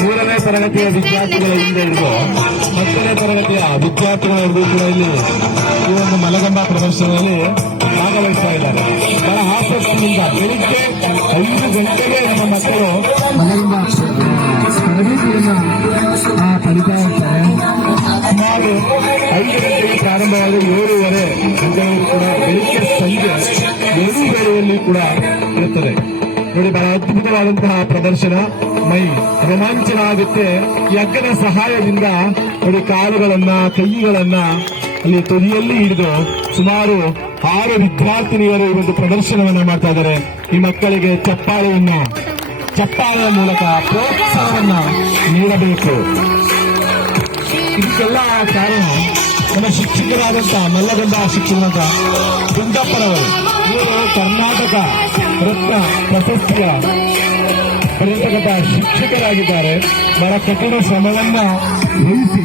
ಮೂರನೇ ತರಗತಿಯ ವಿದ್ಯಾರ್ಥಿಗಳ ಹಿಂದೆ ಹಿಡಿದು 10ನೇ ತರಗತಿಯ ವಿದ್ಯಾರ್ಥಿಗಳವರೆಗೂ ಕೂಡ ಇಲ್ಲಿ ಈ ಒಂದು ಮಲಗಂಬ ಪ್ರದರ್ಶನದಲ್ಲಿ ಭಾಗವಹಿಸ್ತಾ ಇದ್ದಾರೆ. ಬಹಳ ಆಸಕ್ತಿಯಿಂದ ಬೆಳಿಗ್ಗೆ 5 ಗಂಟೆಗೆ ನಮ್ಮ ಮಕ್ಕಳು ಮಲಗಂಬ ತರಬೇತಿಯನ್ನ ಪಡಿತಾ ಇರ್ತಾರೆ. ಸುಮಾರು 5 ಗಂಟೆಗೆ ಪ್ರಾರಂಭವಾದ 7:30 ಗಂಟೆಗಳು ಕೂಡ ಬೆಳಿಗ್ಗೆ ಸಂಜೆ 2 ವೇಳೆಯಲ್ಲಿ ಕೂಡ ಇರುತ್ತದೆ. ನೋಡಿ, ಬಹಳ ಅದ್ಭುತವಾದಂತಹ ಪ್ರದರ್ಶನ. ಮೈ ರೋಮಾಂಚನ ಆಗುತ್ತೆ. ಯಜ್ಞದ ಸಹಾಯದಿಂದ ನೋಡಿ ಕಾಲುಗಳನ್ನ ಕೈಗಳನ್ನ ಅಲ್ಲಿ ತುದಿಯಲ್ಲಿ ಹಿಡಿದು ಸುಮಾರು 6 ವಿದ್ಯಾರ್ಥಿನಿಯರು ಈ ಒಂದು ಪ್ರದರ್ಶನವನ್ನ ಮಾಡ್ತಾ ಇದ್ದಾರೆ. ಈ ಮಕ್ಕಳಿಗೆ ಚಪ್ಪಾಳೆಯ ಮೂಲಕ ಪ್ರೋತ್ಸಾಹವನ್ನ ನೀಡಬೇಕು. ಇದಕ್ಕೆಲ್ಲ ಕಾರಣ ನಮ್ಮ ಶಿಕ್ಷಕರಾದಂತಹ ಮಲ್ಲಗಂಡ ಶಿಕ್ಷಕರಾದ ಗುಂಡಪ್ಪನವರು. ಇವರು ಕರ್ನಾಟಕ ರತ್ನ ಪ್ರಶಸ್ತಿಯ ಪಡೆಯತಕ್ಕಂತಹ ಶಿಕ್ಷಕರಾಗಿದ್ದಾರೆ. ಬಹಳ ಕಠಿಣ ಶ್ರಮವನ್ನ ವಹಿಸಿ